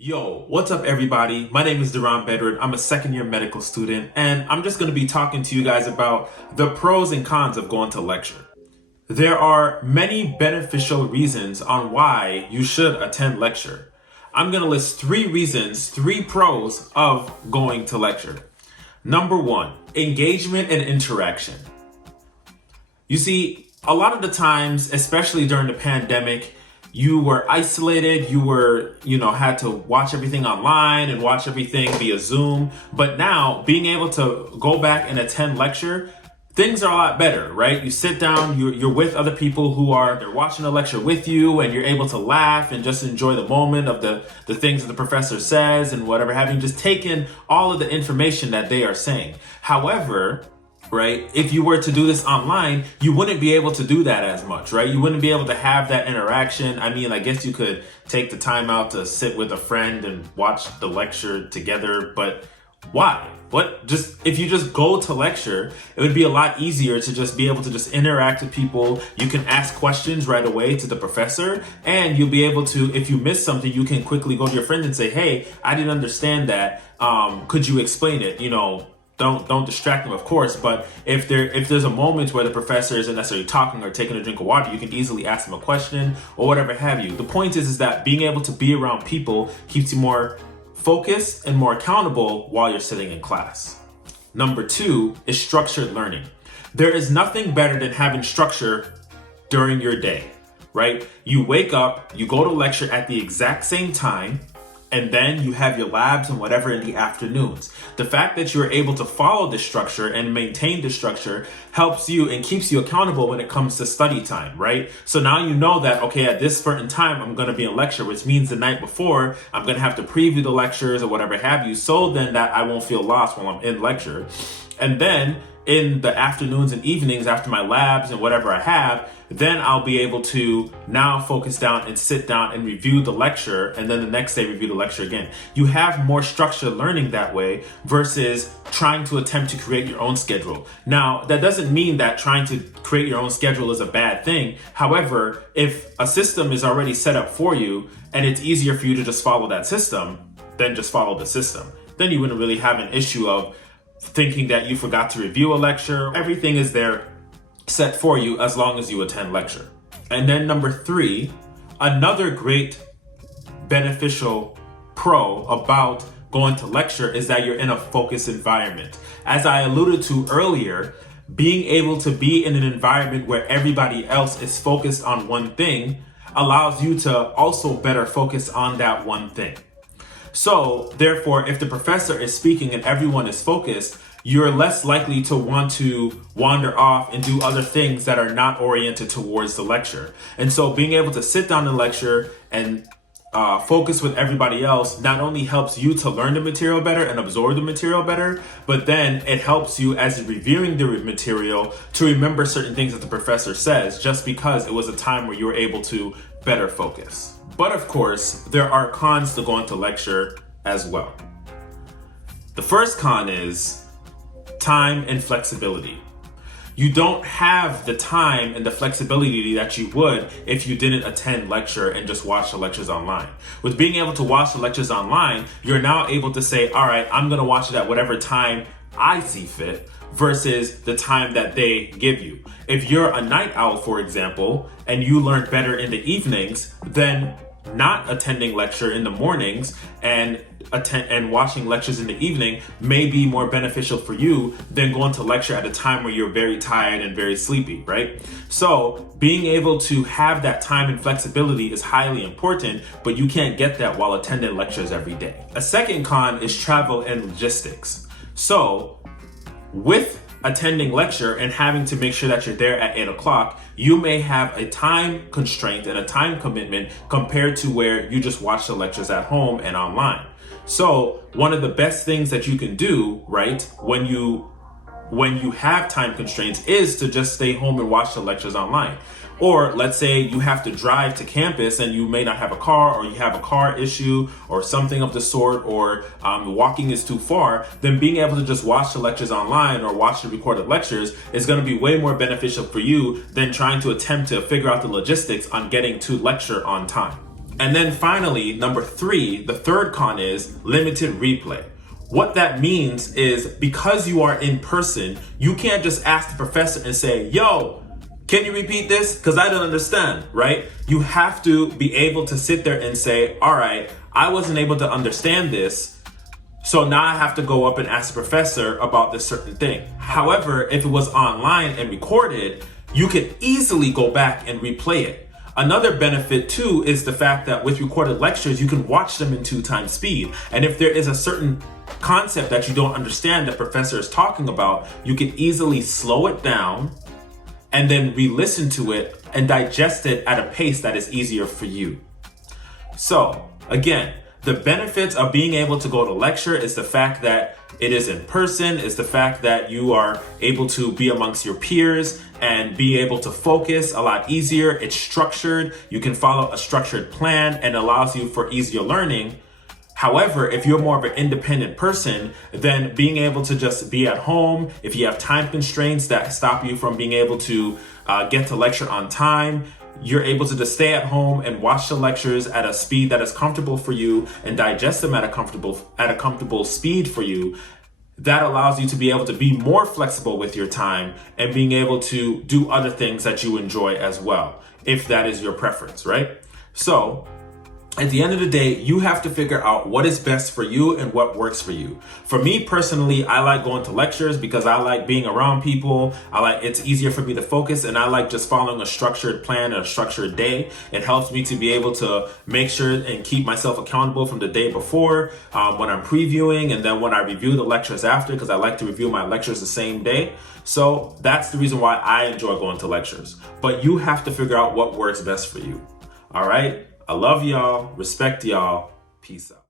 Yo, what's up everybody? My name is Deron Bedard. I'm a second year medical student and I'm just going to be talking to you guys about the pros and cons of going to lecture. There are many beneficial reasons on why you should attend lecture. I'm going to list 3 pros of going to lecture. Number 1, engagement and interaction. You see, a lot of the times, especially during the pandemic, you were isolated, had to watch everything online and watch everything via Zoom. But now being able to go back and attend lecture, things are a lot better, right? You sit down, you're with other people they're watching the lecture with you, and you're able to laugh and just enjoy the moment of the things that the professor says and whatever, having just taken all of the information that they are saying. However, right, if you were to do this online, you wouldn't be able to do that as much, right? You wouldn't be able to have that interaction. I mean, I guess you could take the time out to sit with a friend and watch the lecture together, but why? If you just go to lecture, it would be a lot easier to just be able to just interact with people. You can ask questions right away to the professor, and you'll be able to, if you miss something, you can quickly go to your friend and say, hey, I didn't understand that. Could you explain it? Don't distract them, of course, but if there's a moment where the professor isn't necessarily talking or taking a drink of water, you can easily ask them a question or whatever have you. The point is that being able to be around people keeps you more focused and more accountable while you're sitting in class. Number 2 is structured learning. There is nothing better than having structure during your day, right? You wake up, you go to lecture at the exact same time, and then you have your labs and whatever in the afternoons. The fact that you're able to follow this structure and maintain the structure helps you and keeps you accountable when it comes to study time, right? So now you know that, okay, at this certain time, I'm gonna be in lecture, which means the night before, I'm gonna have to preview the lectures or whatever have you, so then that I won't feel lost while I'm in lecture. And then in the afternoons and evenings after my labs and whatever I have, then I'll be able to now focus down and sit down and review the lecture, and then the next day review the lecture again. You have more structured learning that way versus trying to attempt to create your own schedule. Now, that doesn't mean that trying to create your own schedule is a bad thing. However, if a system is already set up for you and it's easier for you to just follow that system, then just follow the system. Then you wouldn't really have an issue of thinking that you forgot to review a lecture. Everything is there set for you as long as you attend lecture. And then number 3, another great beneficial pro about going to lecture is that you're in a focused environment. As I alluded to earlier, being able to be in an environment where everybody else is focused on one thing allows you to also better focus on that one thing. So therefore, if the professor is speaking and everyone is focused, you're less likely to want to wander off and do other things that are not oriented towards the lecture. And so being able to sit down in lecture and focus with everybody else not only helps you to learn the material better and absorb the material better, but then it helps you as you're reviewing the material to remember certain things that the professor says, just because it was a time where you were able to better focus. But of course, there are cons to going to lecture as well. The first con is time and flexibility. You don't have the time and the flexibility that you would if you didn't attend lecture and just watch the lectures online. With being able to watch the lectures online, you're now able to say, all right, I'm gonna watch it at whatever time I see fit versus the time that they give you. If you're a night owl, for example, and you learn better in the evenings, then not attending lecture in the mornings and watching lectures in the evening may be more beneficial for you than going to lecture at a time where you're very tired and very sleepy, right? So being able to have that time and flexibility is highly important, but you can't get that while attending lectures every day. A second con is travel and logistics. So with attending lecture and having to make sure that you're there at 8 o'clock, you may have a time constraint and a time commitment compared to where you just watch the lectures at home and online. So one of the best things that you can do, right, when you have time constraints is to just stay home and watch the lectures online. Or let's say you have to drive to campus and you may not have a car, or you have a car issue or something of the sort, or walking is too far, then being able to just watch the lectures online or watch the recorded lectures is going to be way more beneficial for you than trying to attempt to figure out the logistics on getting to lecture on time. And then finally, number 3, the third con is limited replay. What that means is because you are in person, you can't just ask the professor and say, yo, can you repeat this? Because I don't understand, right? You have to be able to sit there and say, all right, I wasn't able to understand this, so now I have to go up and ask the professor about this certain thing. However, if it was online and recorded, you could easily go back and replay it. Another benefit too is the fact that with recorded lectures, you can watch them in 2x speed. And if there is a certain concept that you don't understand the professor is talking about, you can easily slow it down and then re-listen to it and digest it at a pace that is easier for you. So again, the benefits of being able to go to lecture is the fact that it is in person, is the fact that you are able to be amongst your peers and be able to focus a lot easier. It's structured. You can follow a structured plan and allows you for easier learning. However, if you're more of an independent person, then being able to just be at home, if you have time constraints that stop you from being able to get to lecture on time, you're able to just stay at home and watch the lectures at a speed that is comfortable for you and digest them at a comfortable speed for you. That allows you to be able to be more flexible with your time and being able to do other things that you enjoy as well, if that is your preference, right? So at the end of the day, you have to figure out what is best for you and what works for you. For me personally, I like going to lectures because I like being around people. It's easier for me to focus, and I like just following a structured plan and a structured day. It helps me to be able to make sure and keep myself accountable from the day before when I'm previewing, and then when I review the lectures after, because I like to review my lectures the same day. So that's the reason why I enjoy going to lectures. But you have to figure out what works best for you. All right? I love y'all, respect y'all, peace out.